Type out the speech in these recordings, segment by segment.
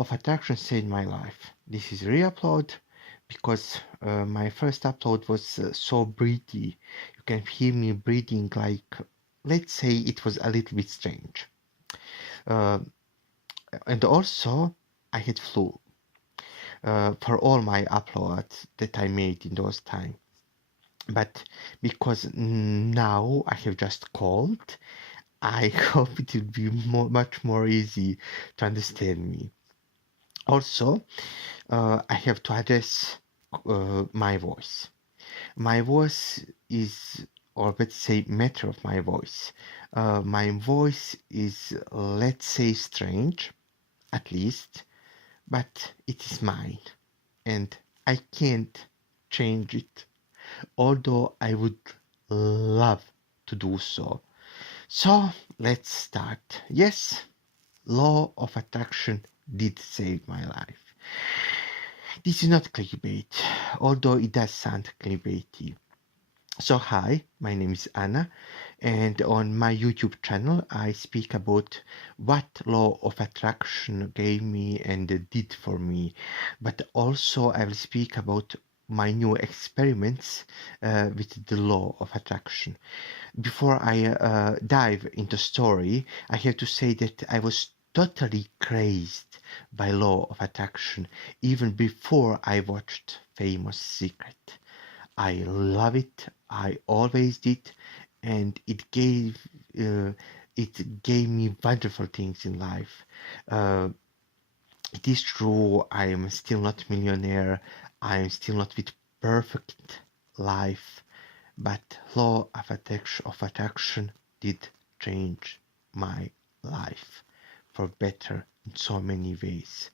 law of attraction saved my life. This is re-upload because my first upload was so breathy. You can hear me breathing like, let's say it was a little bit strange. And also, I had flu for all my uploads that I made in those time. But because now I have just cold, I hope it will be much more easy to understand me. Also, I have to address my voice. My voice is, or let's say, matter of my voice. My voice is, let's say, strange, at least, but it is mine, and I can't change it, although I would love to do so. So let's start. Yes, law of attraction did save my life. This is not clickbait, although it does sound clickbaity. So hi, my name is Anna, and on my YouTube channel I speak about what law of attraction gave me and did for me, but also I will speak about my new experiments with the law of attraction. Before I dive into story, I have to say that I was totally crazed by law of attraction even before I watched Famous Secret. I love it. I always did, and it gave me wonderful things in life. It is true. I am still not millionaire. I am still not with perfect life, but law of attraction did change my life for better in so many ways.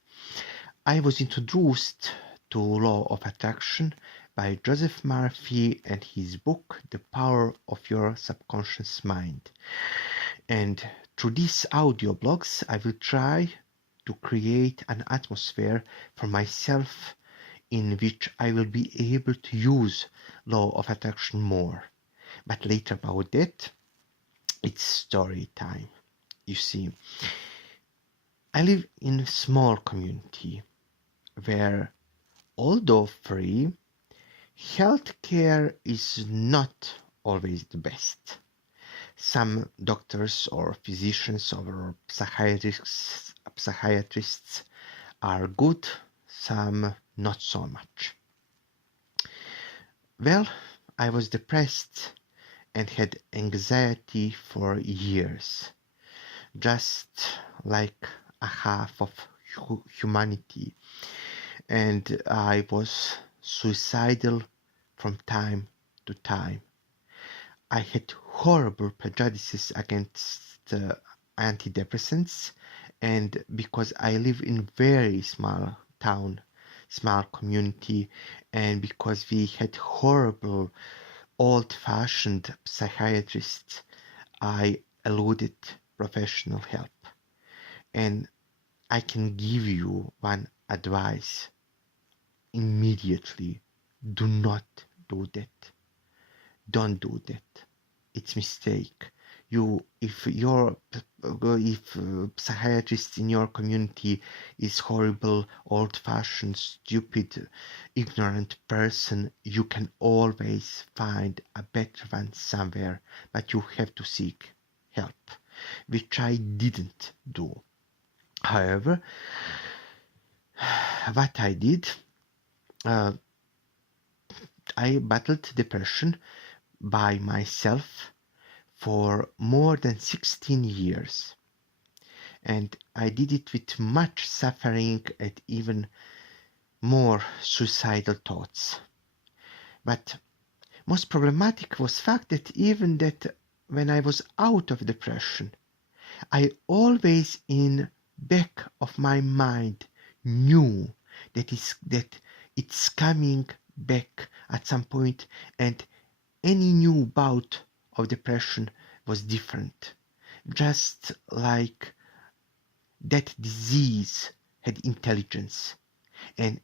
I was introduced to law of attraction by Joseph Murphy and his book The Power of Your Subconscious Mind. And through these audio blogs, I will try to create an atmosphere for myself in which I will be able to use law of attraction more. But later about that, it's story time. You see, I live in a small community where, although free, healthcare is not always the best. Some doctors or physicians or psychiatrists are good, some not so much. Well, I was depressed and had anxiety for years, just like a half of humanity, and I was suicidal from time to time. I had horrible prejudices against antidepressants, and because I live in very small town, small community, and because we had horrible old-fashioned psychiatrists, I eluded professional help. And I can give you one advice immediately: do not do that. Don't do that. It's mistake. If psychiatrist in your community is horrible, old-fashioned, stupid, ignorant person, you can always find a better one somewhere, but you have to seek help, which I didn't do. However, what I did, I battled depression by myself for more than 16 years, and I did it with much suffering and even more suicidal thoughts. But most problematic was fact that even that when I was out of depression, I always in back of my mind knew that it's coming back at some point, and any new bout of depression was different. Just like that disease had intelligence, and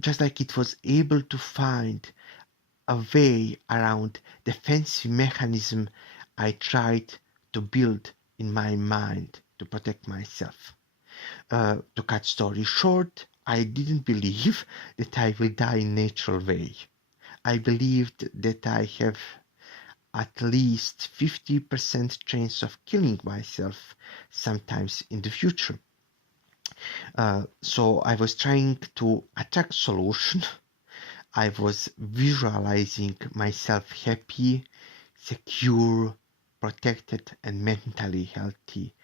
just like it was able to find a way around defensive mechanism I tried to build in my mind to protect myself. To cut story short, I didn't believe that I will die in natural way. I believed that I have at least 50% chance of killing myself sometimes in the future. So I was trying to attract solution. I was visualizing myself happy, secure, protected, and mentally healthy.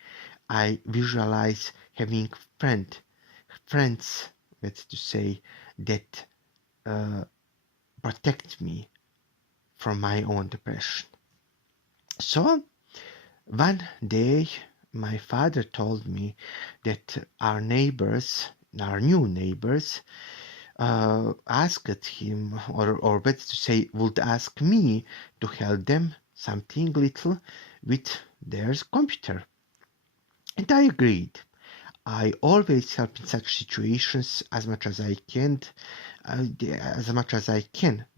I visualize having friends, let's to say, that protect me from my own depression. So one day, my father told me that our new neighbors, asked him, or better to say, would ask me to help them something little with their computer. And I agreed. I always help in such situations as much as I can,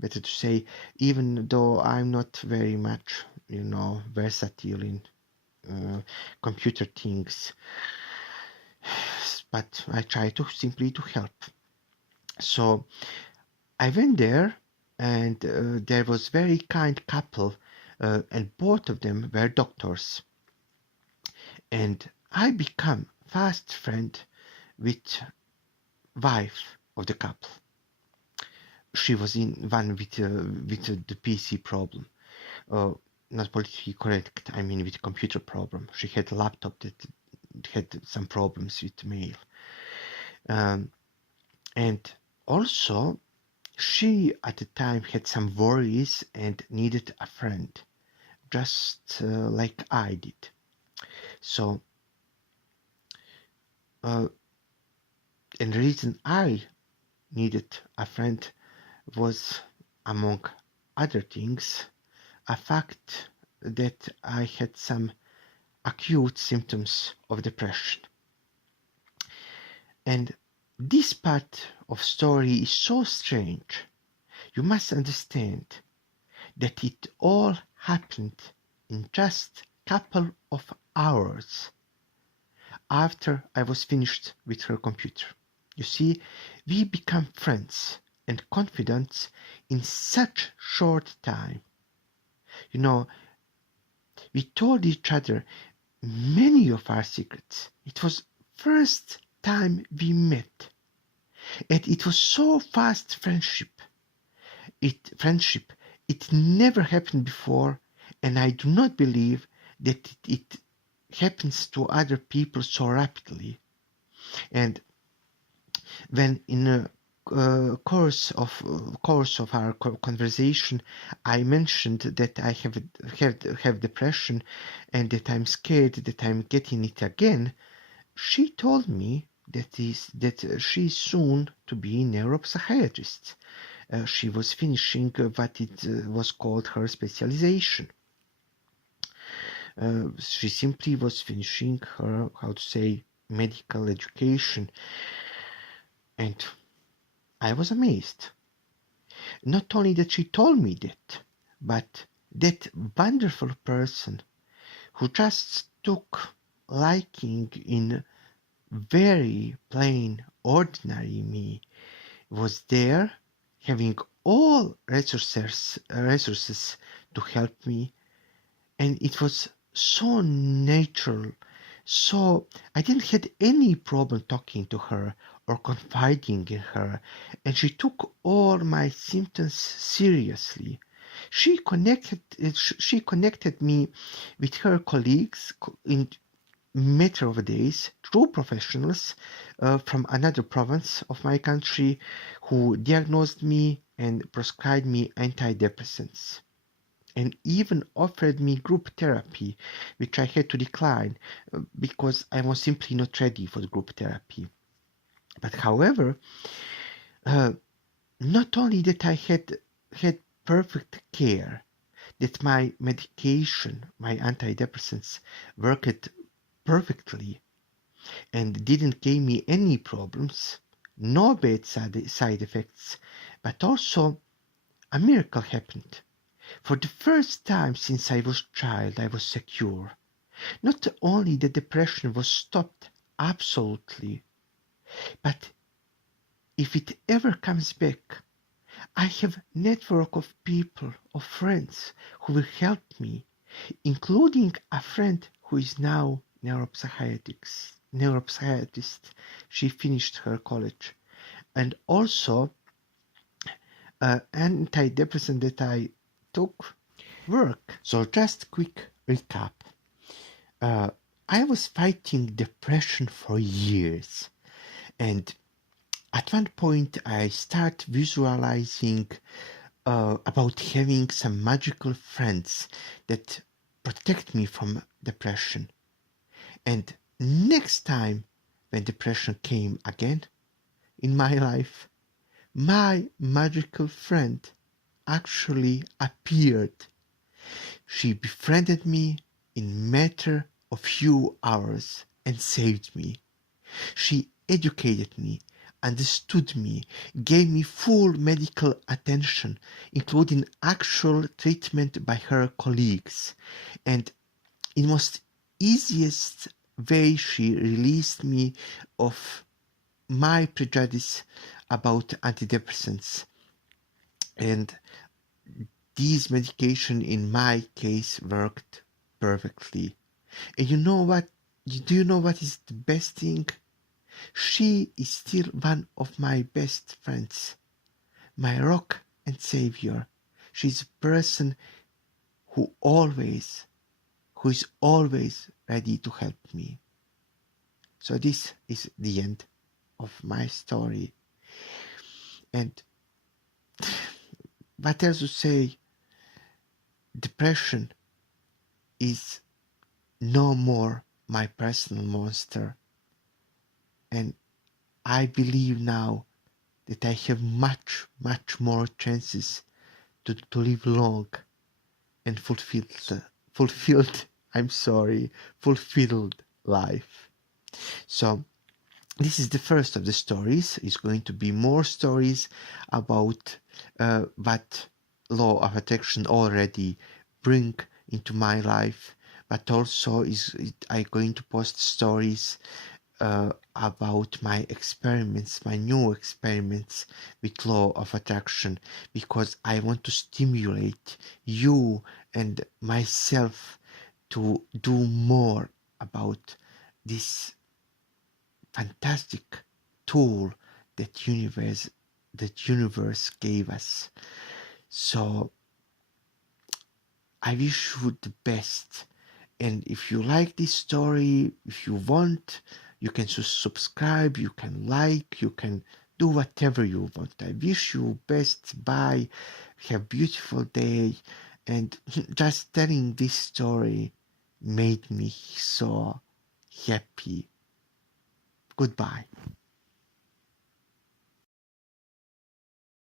better to say, even though I'm not very much, versatile in computer things, but I try to simply to help. So I went there, and there was very kind couple, and both of them were doctors. And I become fast friend with wife of the couple. She was in one with the PC problem. Uh, Not politically correct. I mean with computer problem. She had a laptop that had some problems with mail. And also she at the time had some worries and needed a friend, just like I did. So, and the reason I needed a friend was, among other things, a fact that I had some acute symptoms of depression. And this part of story is so strange. You must understand that it all happened in just couple of hours after I was finished with her computer. You see, we become friends and confidants in such short time. You know, we told each other many of our secrets. It was first time we met, and it was so fast friendship. It never happened before, and I do not believe that it happens to other people so rapidly. And when in a course of our conversation, I mentioned that I have depression, and that I'm scared that I'm getting it again, she told me that she's soon to be a neuropsychiatrist. She was finishing what it was called her specialization. She simply was finishing her, how to say, medical education, and I was amazed. Not only that she told me that, but that wonderful person who just took liking in very plain, ordinary me was there, having all resources to help me, and it was so natural. So I didn't had any problem talking to her or confiding in her, and she took all my symptoms seriously. She connected me with her colleagues in matter of days, true professionals from another province of my country, who diagnosed me and prescribed me antidepressants, and even offered me group therapy, which I had to decline because I was simply not ready for the group therapy. But however, not only that I had perfect care, that my medication, my antidepressants, worked perfectly and didn't give me any problems, no bad side effects, but also a miracle happened. For the first time since I was a child, I was secure. Not only the depression was stopped absolutely. But if it ever comes back, I have network of people, of friends who will help me, including a friend who is now neuropsychiatrist. She finished her college. And also antidepressant that I took work. So just quick recap. Uh, I was fighting depression for years, and at one point I start visualizing about having some magical friends that protect me from depression. And next time when depression came again in my life, my magical friend actually appeared. She befriended me in matter of few hours and saved me. She educated me, understood me, gave me full medical attention, including actual treatment by her colleagues, and in most easiest way she released me of my prejudice about antidepressants. And these medication in my case worked perfectly. And you know what? Do you know what is the best thing? She is still one of my best friends, my rock and savior. She's a person who is always ready to help me. So this is the end of my story. And what else to say? Depression is no more my personal monster. And I believe now that I have much, much more chances to live long and fulfilled, I'm sorry, fulfilled life. So this is the first of the stories. It's going to be more stories about what law of attraction already bring into my life, but also I'm going to post stories about my experiments, my new experiments with law of attraction, because I want to stimulate you and myself to do more about this fantastic tool that universe gave us. So I wish you the best. And if you like this story, if you want, you can subscribe, you can like, you can do whatever you want. I wish you best. Bye. Have a beautiful day. And just telling this story made me so happy. Goodbye.